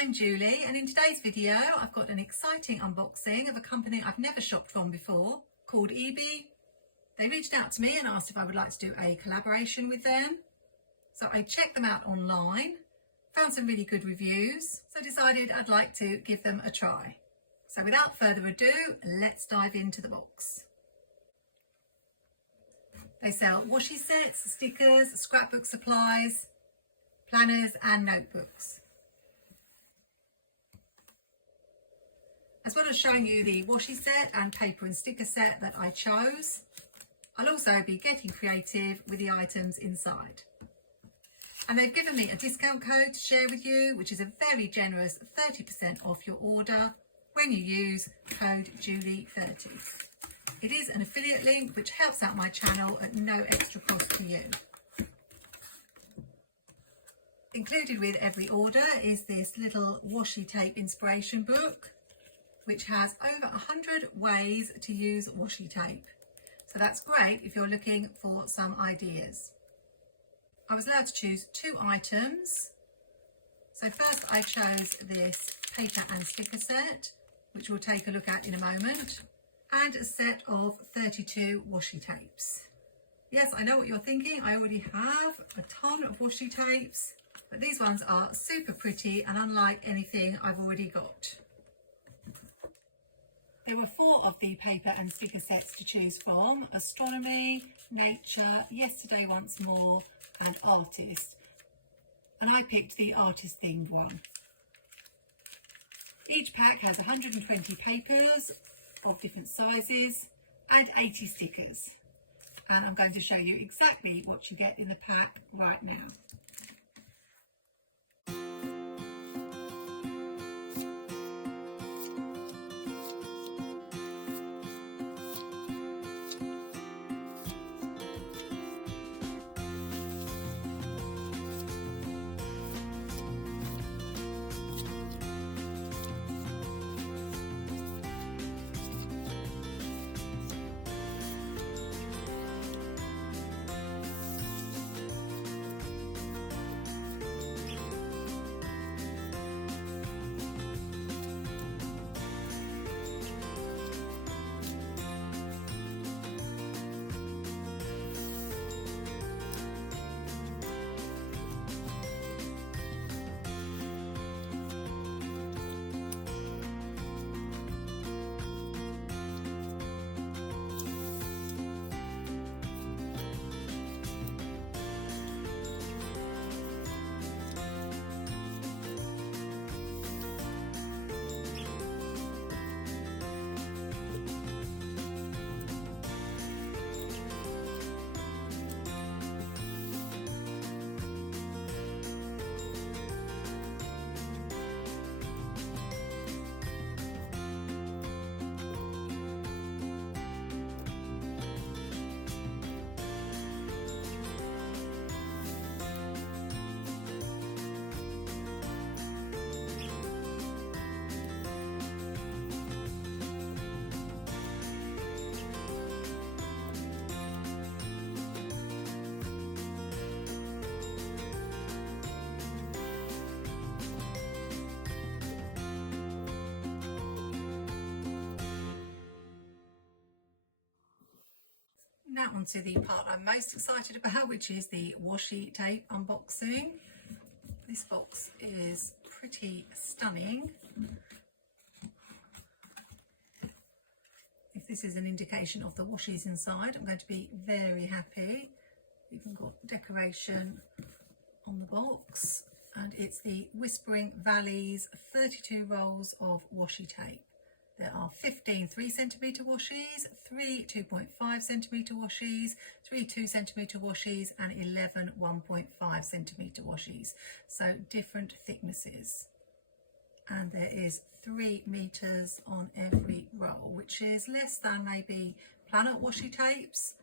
I'm Julie, and in today's video I've got an exciting unboxing of a company I've never shopped from before called IEEBEE. They reached out to me and asked if I would like to do a collaboration with them. So I checked them out online, found some really good reviews, so decided I'd like to give them a try. So without further ado, let's dive into the box. They sell washi sets, stickers, scrapbook supplies, planners and notebooks. As well as showing you the washi set and paper and sticker set that I chose, I'll also be getting creative with the items inside. And they've given me a discount code to share with you, which is a very generous 30% off your order when you use code Julie30. It is an affiliate link which helps out my channel at no extra cost to you. Included with every order is this little washi tape inspiration book, which has over 100 ways to use washi tape. So that's great if you're looking for some ideas. I was allowed to choose 2 items. So first I chose this paper and sticker set, which we'll take a look at in a moment, and a set of 32 washi tapes. Yes, I know what you're thinking. I already have a ton of washi tapes, but these ones are super pretty and unlike anything I've already got. There were 4 of the paper and sticker sets to choose from: astronomy, nature, yesterday once more, and artist. And I picked the artist themed one. Each pack has 120 papers of different sizes and 80 stickers. And I'm going to show you exactly what you get in the pack right now. Now on to the part I'm most excited about, which is the washi tape unboxing. This box is pretty stunning. If this is an indication of the washi's inside, I'm going to be very happy. Even got decoration on the box, and it's the Whispering Valleys 32 rolls of washi tape. There are 15 3cm washis, 3 2.5cm washis, 3 2cm washis, and 11 1.5cm washis. So different thicknesses. And there is 3 meters on every roll, which is less than maybe planner washi tapes.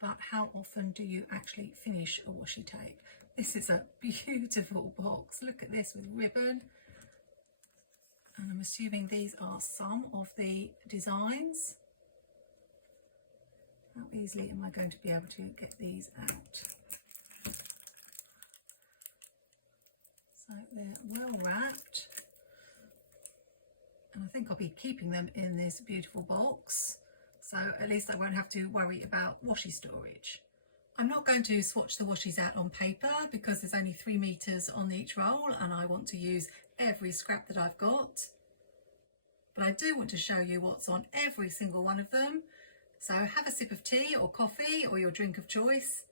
But how often do you actually finish a washi tape? This is a beautiful box. Look at this with ribbon. And I'm assuming these are some of the designs. How easily am I going to be able to get these out? So they're well wrapped. think I'll be keeping them in this beautiful box, so at least I won't have to worry about washi storage. I'm not going to swatch the washies out on paper because there's only 3 meters on each roll and I want to use every scrap that I've got. But I do want to show you what's on every single one of them. So have a sip of tea or coffee or your drink of choice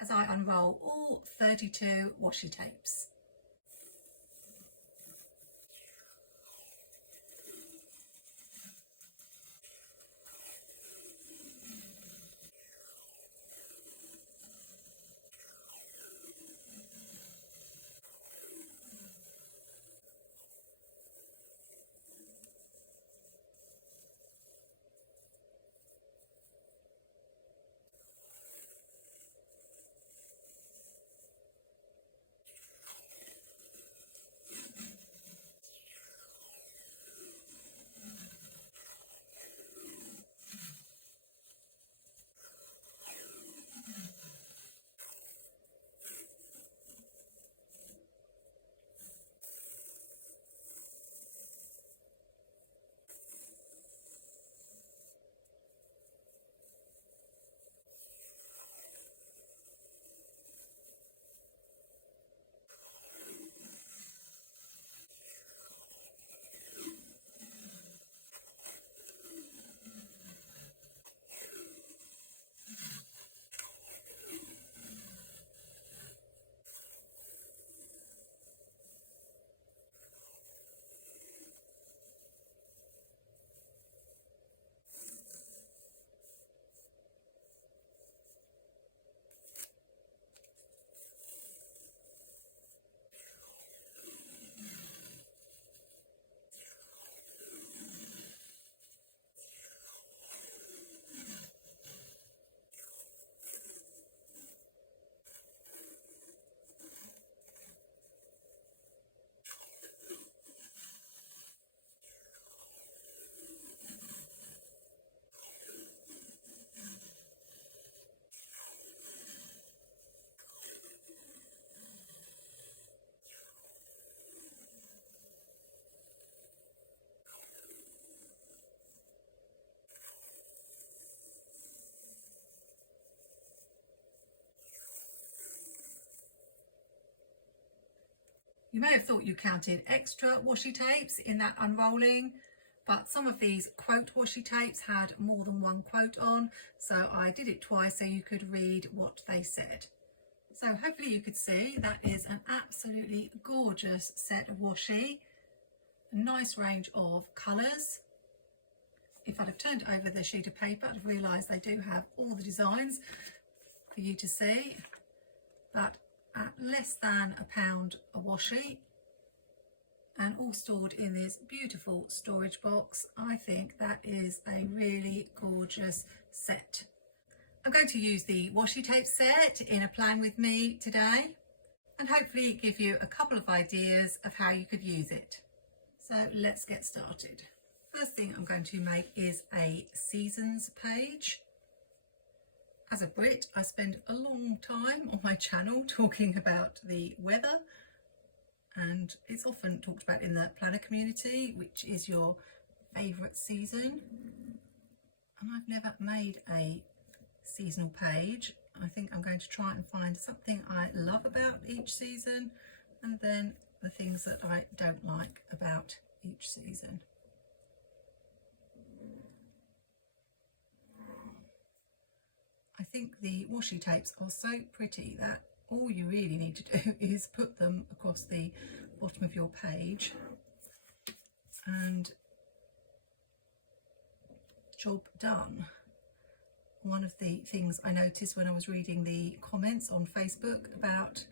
as I unroll all 32 washi tapes. You may have thought you counted extra washi tapes in that unrolling, but some of these quote washi tapes had more than one quote on, so I did it twice so you could read what they said. So hopefully you could see that is an absolutely gorgeous set of washi, a nice range of colours. If I'd have turned over the sheet of paper, I'd have realised they do have all the designs for you to see, but at less than £1 a washi and all stored in this beautiful storage box, I think that is a really gorgeous set. I'm going to use the washi tape set in a plan with me today and hopefully give you a couple of ideas of how you could use it. So let's get started. First thing I'm going to make is a seasons page. As a Brit, I spend a long time on my channel talking about the weather, and it's often talked about in the planner community, which is your favourite season. And I've never made a seasonal page. I think I'm going to try and find something I love about each season and then the things that I don't like about each season. I think the washi tapes are so pretty that all you really need to do is put them across the bottom of your page and job done. One of the things I noticed when I was reading the comments on Facebook about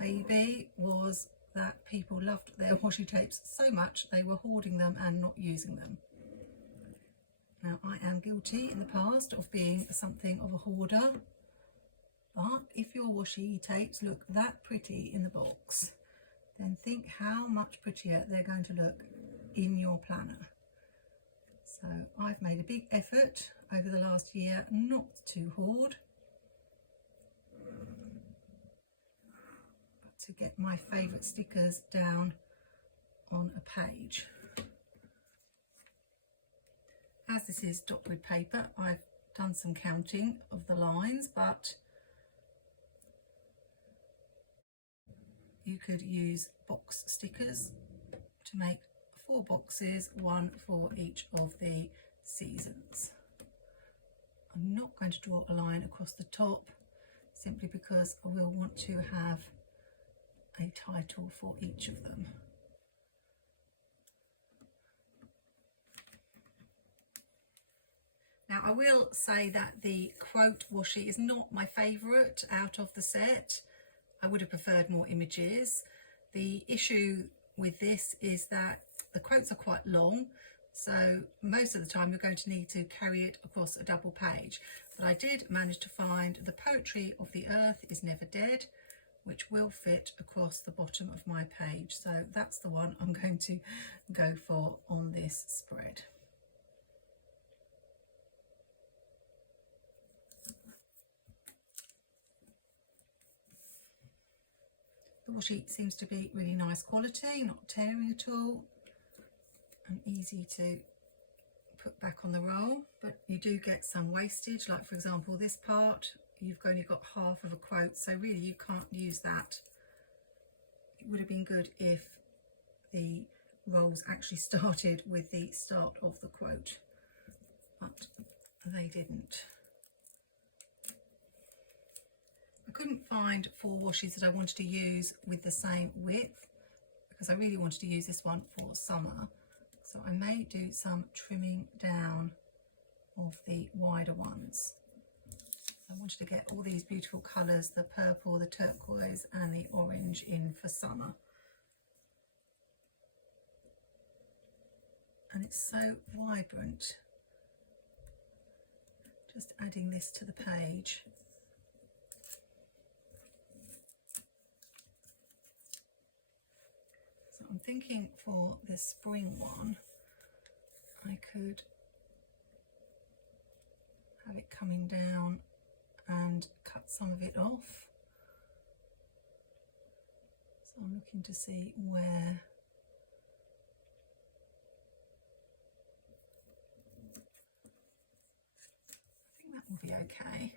IEEBEE was that people loved their washi tapes so much they were hoarding them and not using them. Now, I am guilty in the past of being something of a hoarder, but if your washi tapes look that pretty in the box, then think how much prettier they're going to look in your planner. So I've made a big effort over the last year not to hoard, but to get my favourite stickers down on a page. As this is dot grid paper, I've done some counting of the lines, but you could use box stickers to make 4 boxes, one for each of the seasons. I'm not going to draw a line across the top simply because I will want to have a title for each of them. Now I will say that the quote washi is not my favourite out of the set. I would have preferred more images. The issue with this is that the quotes are quite long, so most of the time you're going to need to carry it across a double page. But I did manage to find The Poetry of the Earth is Never Dead, which will fit across the bottom of my page. So that's the one I'm going to go for on this spread. The washi seems to be really nice quality, not tearing at all, and easy to put back on the roll. But you do get some wastage, like for example this part, you've only got half of a quote, so really you can't use that. It would have been good if the rolls actually started with the start of the quote, but they didn't. I couldn't find 4 washes that I wanted to use with the same width because I really wanted to use this one for summer. So I may do some trimming down of the wider ones. I wanted to get all these beautiful colours, the purple, the turquoise and the orange in for summer. And it's so vibrant. Just adding this to the page. So I'm thinking for this spring one, I could have it coming down and cut some of it off. So I'm looking to see where I think that will be okay.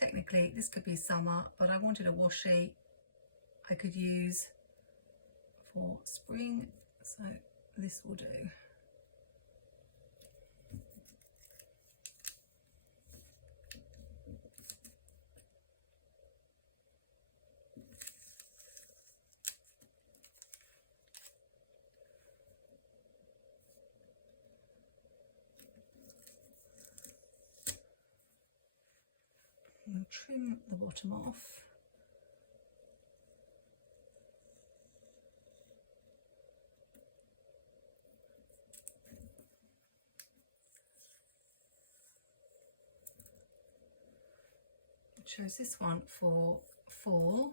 Technically this could be summer, but I wanted a washi I could use for spring, so this will do. I'll trim the bottom off. I chose this one for fall.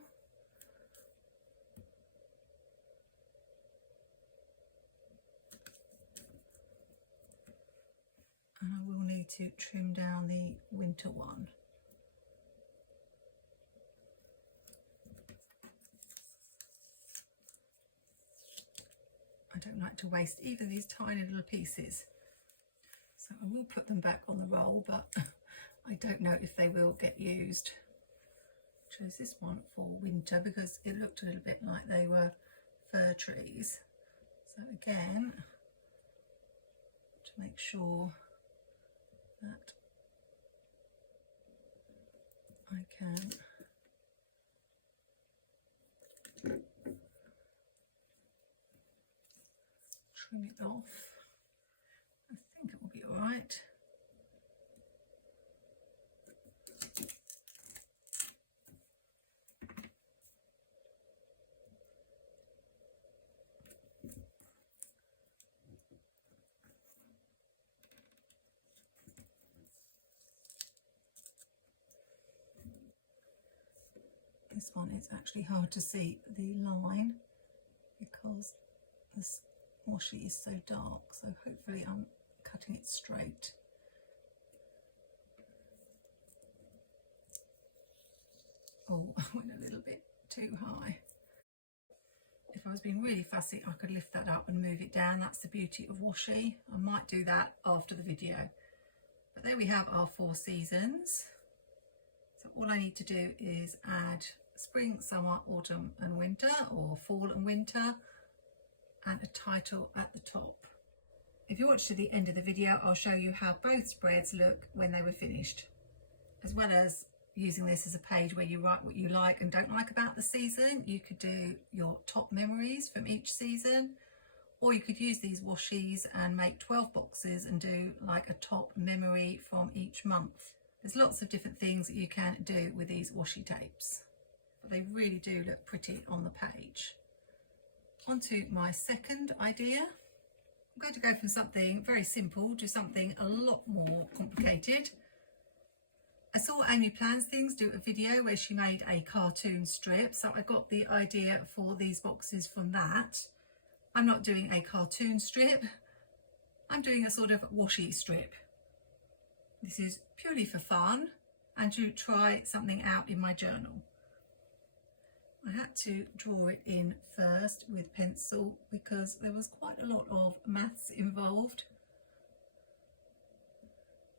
And I will need to trim down the winter one. I don't like to waste even these tiny little pieces. So I will put them back on the roll, but I don't know if they will get used. I chose this one for winter because it looked a little bit like they were fir trees. So again, to make sure that I can trim it off. I think it will be all right. This one is actually hard to see the line because this washi is so dark, so hopefully I'm cutting it straight. Oh, I went a little bit too high. If If I was being really fussy, I could lift that up and move it down. That's the beauty of washi. I might do that after the video. But there we have our 4 seasons. So all I need to do is add spring, summer, autumn and winter, or fall and winter, and a title at the top. If you watch to the end of the video, I'll show you how both spreads look when they were finished, as well as using this as a page where you write what you like and don't like about the season. You could do your top memories from each season, or you could use these washies and make 12 boxes and do like a top memory from each month. There's lots of different things that you can do with these washi tapes, but they really do look pretty on the page. On to my second idea. I'm going to go from something very simple to something a lot more complicated. I saw Amy Plans Things do a video where she made a cartoon strip, so I got the idea for these boxes from that. I'm not doing a cartoon strip, I'm doing a sort of washi strip. This is purely for fun and to try something out in my journal. I had to draw it in first with pencil because there was quite a lot of maths involved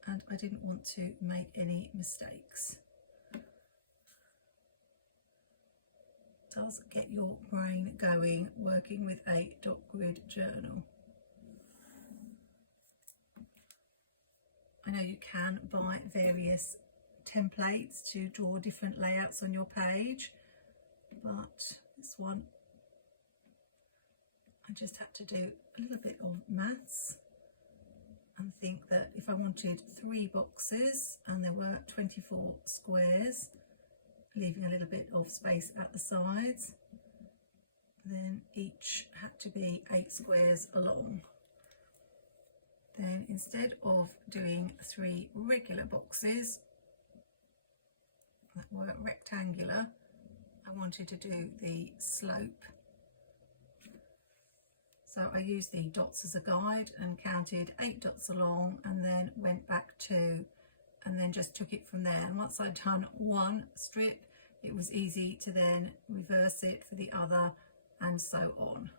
and I didn't want to make any mistakes. It does get your brain going working with a dot grid journal. I know you can buy various templates to draw different layouts on your page, but this one I just had to do a little bit of maths and think that if I wanted 3 boxes and there were 24 squares, leaving a little bit of space at the sides, then each had to be 8 squares along. Then instead of doing 3 regular boxes that were rectangular, I wanted to do the slope. So I used the dots as a guide and counted 8 dots along and then went back 2 and then just took it from there. And once I'd done one strip, it was easy to then reverse it for the other and so on.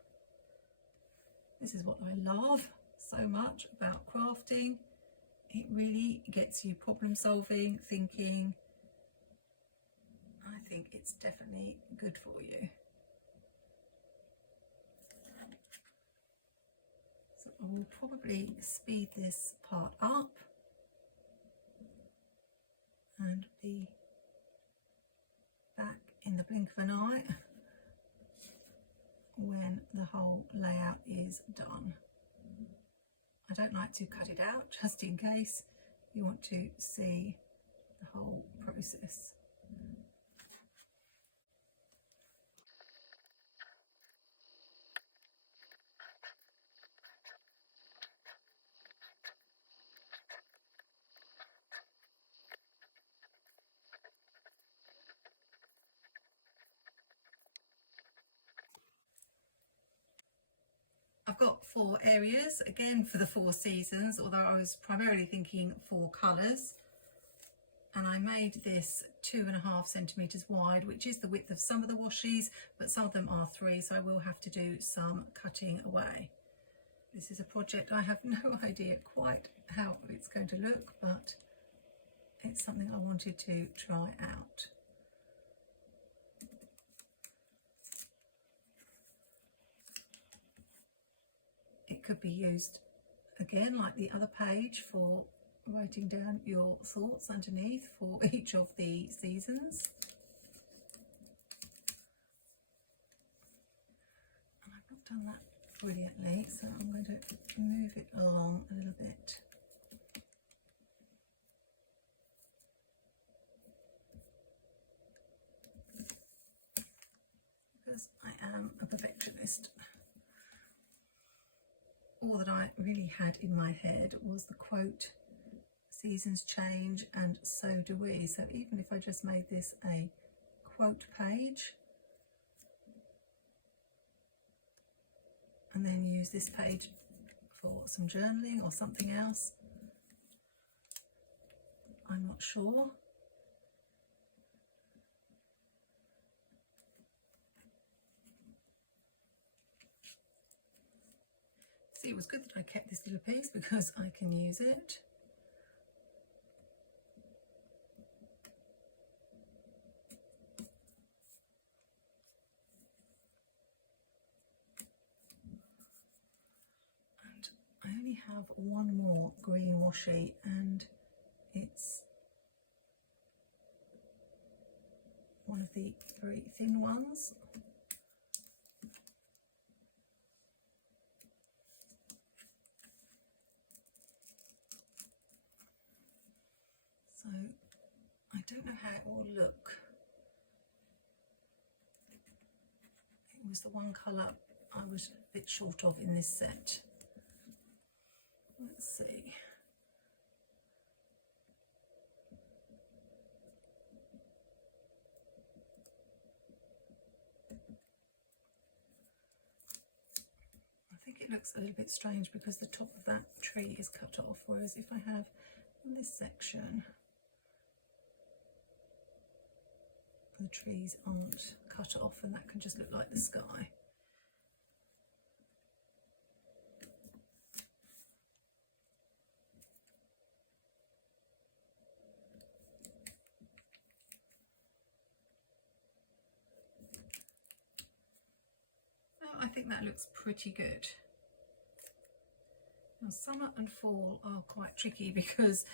This is what I love so much about crafting. It really gets you problem solving, thinking. I think it's definitely good for you. So I will probably speed this part up and be back in the blink of an eye when the whole layout is done. I don't like to cut it out just in case you want to see the whole process. I've got 4 areas, again for the 4 seasons, although I was primarily thinking 4 colours. And I made this 2.5 centimetres wide, which is the width of some of the washies, but some of them are 3, so I will have to do some cutting away. This is a project I have no idea quite how it's going to look, but it's something I wanted to try out. It could be used again like the other page for writing down your thoughts underneath for each of the seasons. And I've not done that brilliantly, so I'm going to move it along a little bit. Because I am a perfectionist. All that I really had in my head was the quote, "Seasons change and so do we." So even if I just made this a quote page and then use this page for some journaling or something else, I'm not sure. Actually, it was good that I kept this little piece because I can use it. And I only have one more green washi, and it's one of the very thin ones. So I don't know how it will look. It was the one colour I was a bit short of in this set. Let's see. I think it looks a little bit strange because the top of that tree is cut off, whereas if I have in this section, the trees aren't cut off and that can just look like the sky. I think that looks pretty good. Now, summer and fall are quite tricky because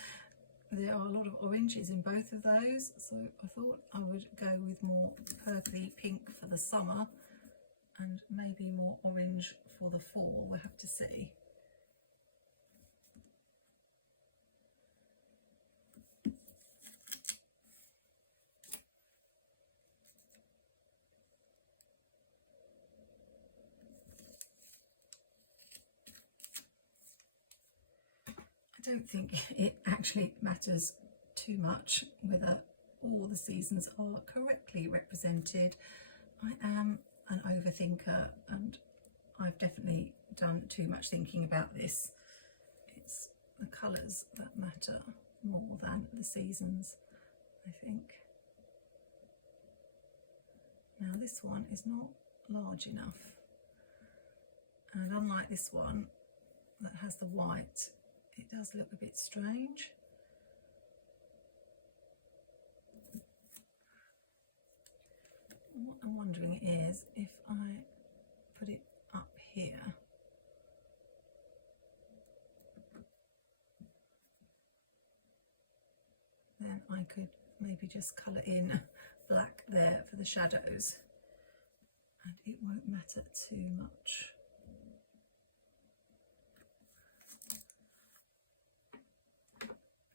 there are a lot of oranges in both of those, so I thought I would go with more purpley pink for the summer and maybe more orange for the fall. We'll have to see. I don't think it actually matters too much whether all the seasons are correctly represented. I am an overthinker and I've definitely done too much thinking about this. It's the colours that matter more than the seasons, I think. Now this one is not large enough, and unlike this one that has the white, it does look a bit strange. What I'm wondering is if I put it up here, then I could maybe just colour in black there for the shadows and it won't matter too much.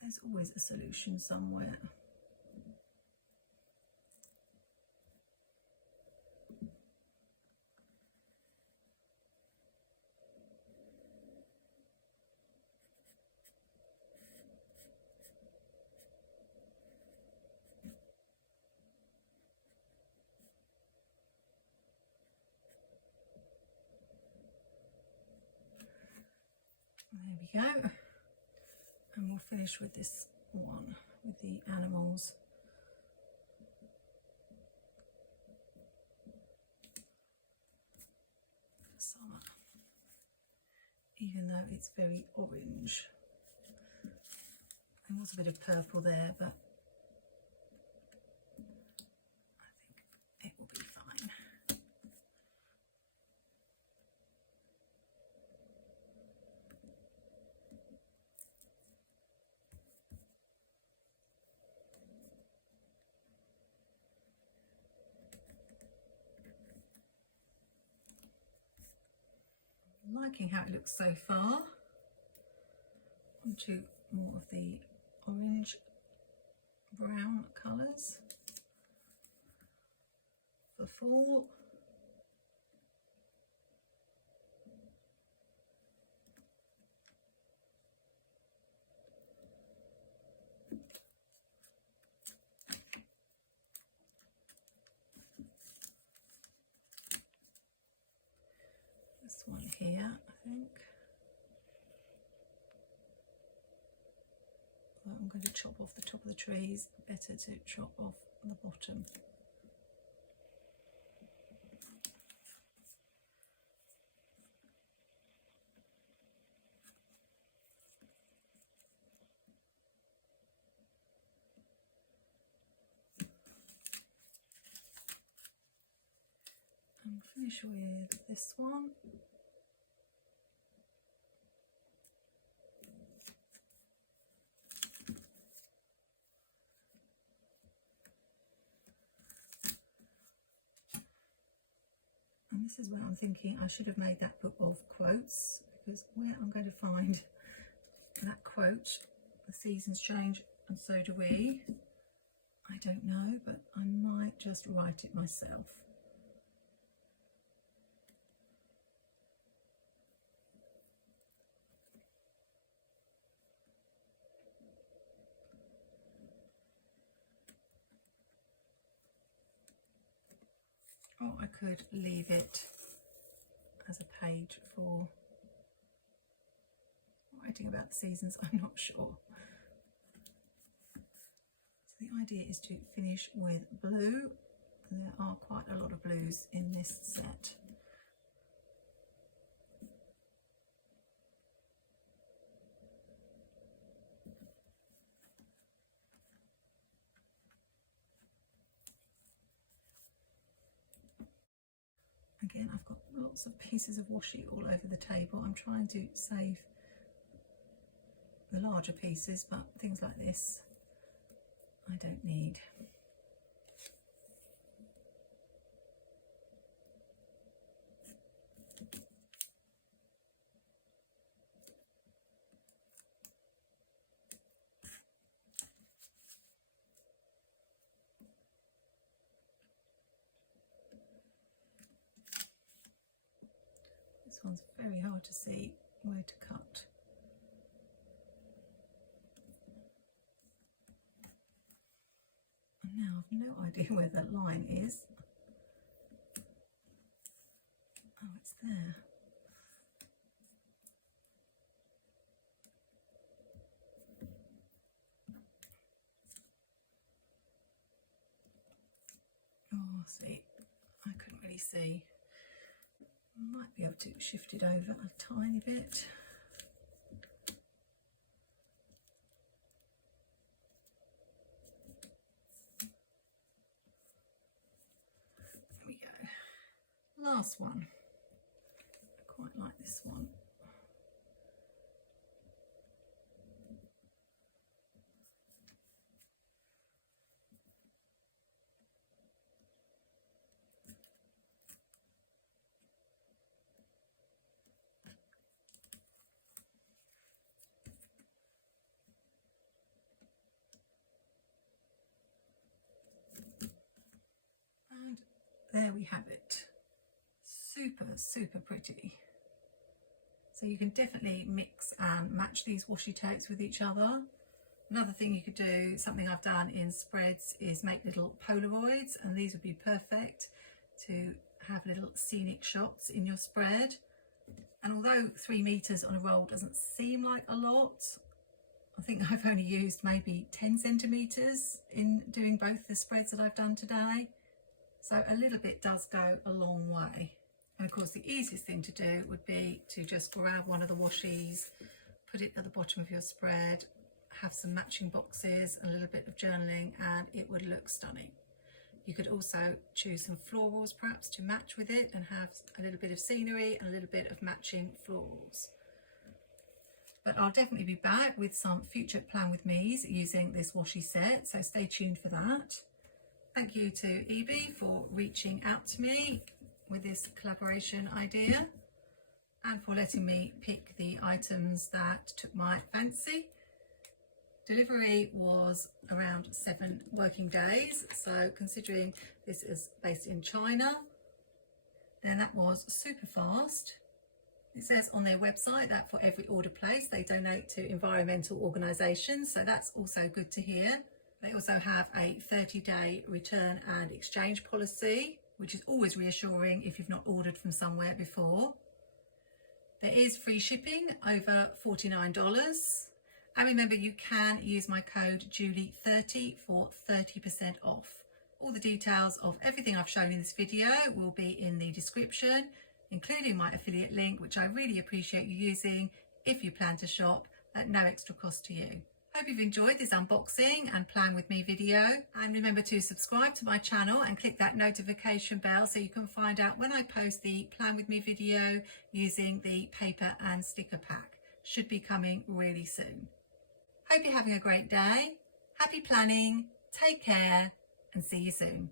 There's always a solution somewhere. There we go. And we'll finish with this one, with the animals. Summer. Even though it's very orange. There was a bit of purple there, but I think it will be fine. Liking how it looks so far. Onto more of the orange brown colours for fall. This one here, I think. Well, I'm going to chop off the top of the trees. Better to chop off the bottom. finish with this one. And this is where I'm thinking I should have made that book of quotes, because where I'm going to find that quote, the seasons change and so do we, I don't know, but I might just write it myself. Or I could leave it as a page for writing about the seasons, I'm not sure. So the idea is to finish with blue. There are quite a lot of blues in this set. Again, I've got lots of pieces of washi all over the table. I'm trying to save the larger pieces, but things like this I don't need. This one's very hard to see where to cut. And now I've no idea where that line is. Oh, it's there. Oh, see, I couldn't really see. Might be able to shift it over a tiny bit. There we go. Last one. I quite like this one. And there we have it. Super, super pretty. So you can definitely mix and match these washi tapes with each other. Another thing you could do, something I've done in spreads, is make little Polaroids, and these would be perfect to have little scenic shots in your spread. And although 3 meters on a roll doesn't seem like a lot, I think I've only used maybe 10 centimeters in doing both the spreads that I've done today. So a little bit does go a long way. And of course the easiest thing to do would be to just grab one of the washies, put it at the bottom of your spread, have some matching boxes, a little bit of journaling, and it would look stunning. You could also choose some florals perhaps to match with it and have a little bit of scenery and a little bit of matching florals. But I'll definitely be back with some future Plan With Me's using this washi set, so stay tuned for that. Thank you to IEEBEE for reaching out to me with this collaboration idea and for letting me pick the items that took my fancy. Delivery was around 7 working days, so considering this is based in China, then that was super fast. It says on their website that for every order placed they donate to environmental organisations, so that's also good to hear. They also have a 30-day return and exchange policy, which is always reassuring if you've not ordered from somewhere before. There is free shipping over $49. And remember, you can use my code Julie30 for 30% off. All the details of everything I've shown in this video will be in the description, including my affiliate link, which I really appreciate you using if you plan to shop at no extra cost to you. Hope you've enjoyed this unboxing and plan with me video, and remember to subscribe to my channel and click that notification bell so you can find out when I post the plan with me video using the paper and sticker pack. Should be coming really soon. Hope you're having a great day. Happy planning, take care, and see you soon.